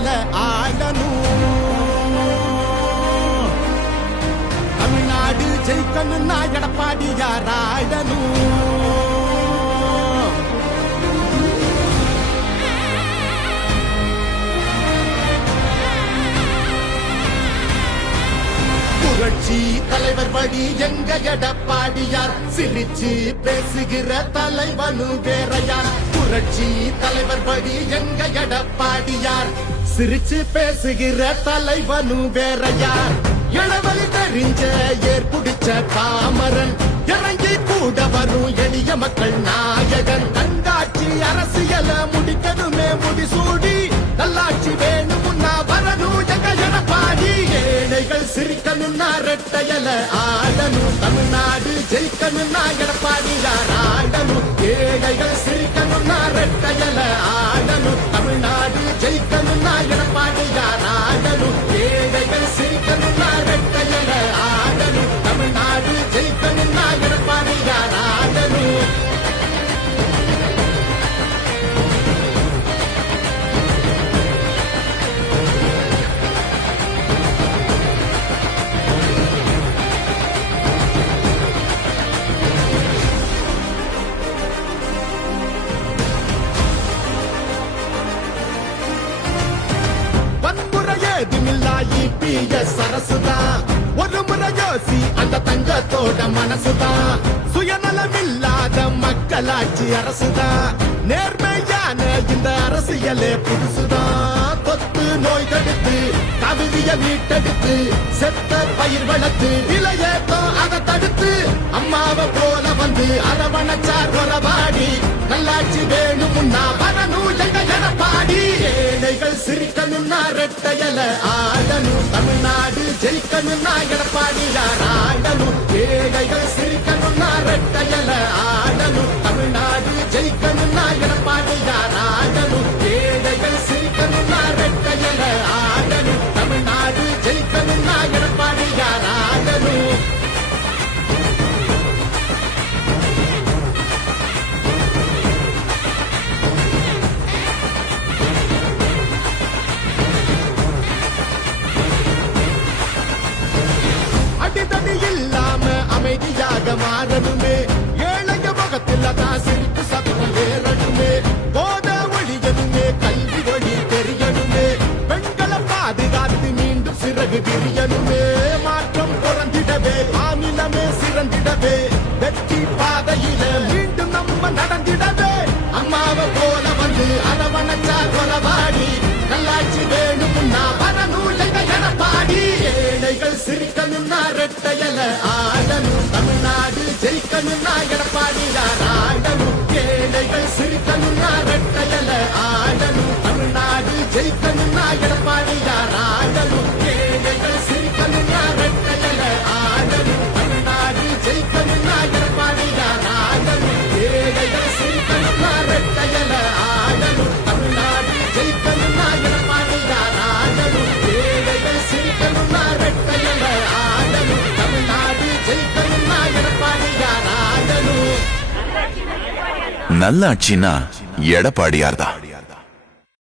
ரெட்டையல ஆடணும். தமிழ்நாடு ஜெயிக்கணும்னா எடப்பாடியார் ஆடணும். புரட்சி தலைவர் வழி எங்க எடப்பாடியார், சிரிச்சு பேசுகிற தலைவனு வேறையார். புரட்சி தலைவர் வழி எங்க எடப்பாடியார், சிரிச்சு பேசுகிற தலைவனு வேறையார். இளவழி தெரிஞ்ச ஏற்புடிச்ச பாமரன், இறங்கி கூட வரும் எளிய மக்கள் நாயகன். கண்காட்சி அரசியல முடிக்கணுமே முடிசூடி, நல்லாட்சி வேணும்னா வரணும் எங்க எடப்பாடி. ஏழைகள் சிரிக்கணும்னா ரெட்டையல ஆடணும். தமிழ்நாடு ஜெயிக்கணும்னா எடப்பாடியார் ஆடணும். ஏழைகள் சிரிக்கணும்னா ரெட்டையல ஆடணும். தமிழ்நாடு ஜெயிக்கணும்னா எடப்பாடியார் ஆடணும். ஏழைகள் சிரிக்கணும்னா ரெட்டையல ஆடணும். தமிழ்நாடு ஜெயிக்கணும்னா எடப்பாடியார் ஆடணும். சரசுதான் ஒரு முறை யோசி, அந்த தங்கத்தோட மனசுதான். சுயநலமில்லாத மக்களாட்சி அரசுதான். நேர்மையான இந்த அரசியலே புதுசுதான். தொத்து நோய் தடுத்து கவிதைய மீட்டெடுத்து, செத்த பயிர் வளர்த்து இளையேத்தம் அதை தடுத்து, அம்மாவை போல வந்து அரவணைச்சார் உறவாடி. நல்லாட்சி வேணும்னா வரணும் எங்க எடப்பாடி. ஏழைகள் சிரிக்கணும்னா ரெட்டையல ஆடணும். தமிழ்நாடு ஜெயிக்கணும்னா எடப்பாடியார் ஆடணும். ஏழைகள் சிரிக்கணும்னா ரெட்டையல ஆடணும். தமிழ்நாடு ஜெயிக்கணும்னா எடப்பாடியார் ஆடணும். ஏழைகள் சிரிக்கணும்னா ரெட்டையல ஆடணும். தமிழ்நாடு ஜெயிக்கணும்னா எடப்பாடியார் ஆடணும். அடிதடி இல்லாம அமைதியாக மாறணுமே, ஏழைய முகத்தில் தான் சிரிப்பு சத்தம் ஏறணுமே. போத ஒழியணுமே, கல்வி வழி தெரியணுமே, பெண்களை பாதுகாத்து மீண்டும் சிறகு விரியணுமே. மாற்றம் குறைந்திடவே, மாநிலமே சிறந்திடவே, வெற்றி பாதையில மீண்டும் நம்ம நடந்திடவே. அம்மாவை போல வந்து அரவணைச்சார் உறவாடி. நல்லாட்சி வேணும்னா வரணும் எங்க எடப்பாடி. ஏழைகள் சிரிக்கணும்னா ரெட்டையல ஆடணும். தமிழ்நாடு ஜெயிக்கணும்னா எடப்பாடியார் ஆடணும். ஏழைகள் சிரிக்கணும்னா ரெட்டையல ஆடணும். தமிழ்நாடு ஜெயிக்கணும்னா எடப்பாடியார் ஆடணும். ஏழைகள் சிரிக்கணும்னா ரெட்டையல ஆடணும். தமிழ்நாடு ஜெயிக்கணும்னா எடப்பாடியார் ஆடணும். ஏழைகள் சிரிக்கணும்னா ரெட்டையல ஆடணும். தமிழ்நாடு ஜெயிக்கணும்னா எடப்பாடியார் ஆடணும். ஏழைகள் சிரிக்கணும்னா ரெட்டையல ஆடணும். தமிழ்நாடு ஜெயிக்கணும்னா எடப்பாடியார் ஆடணும். நல்லாட்சினா எடப்பாடியார் தான்.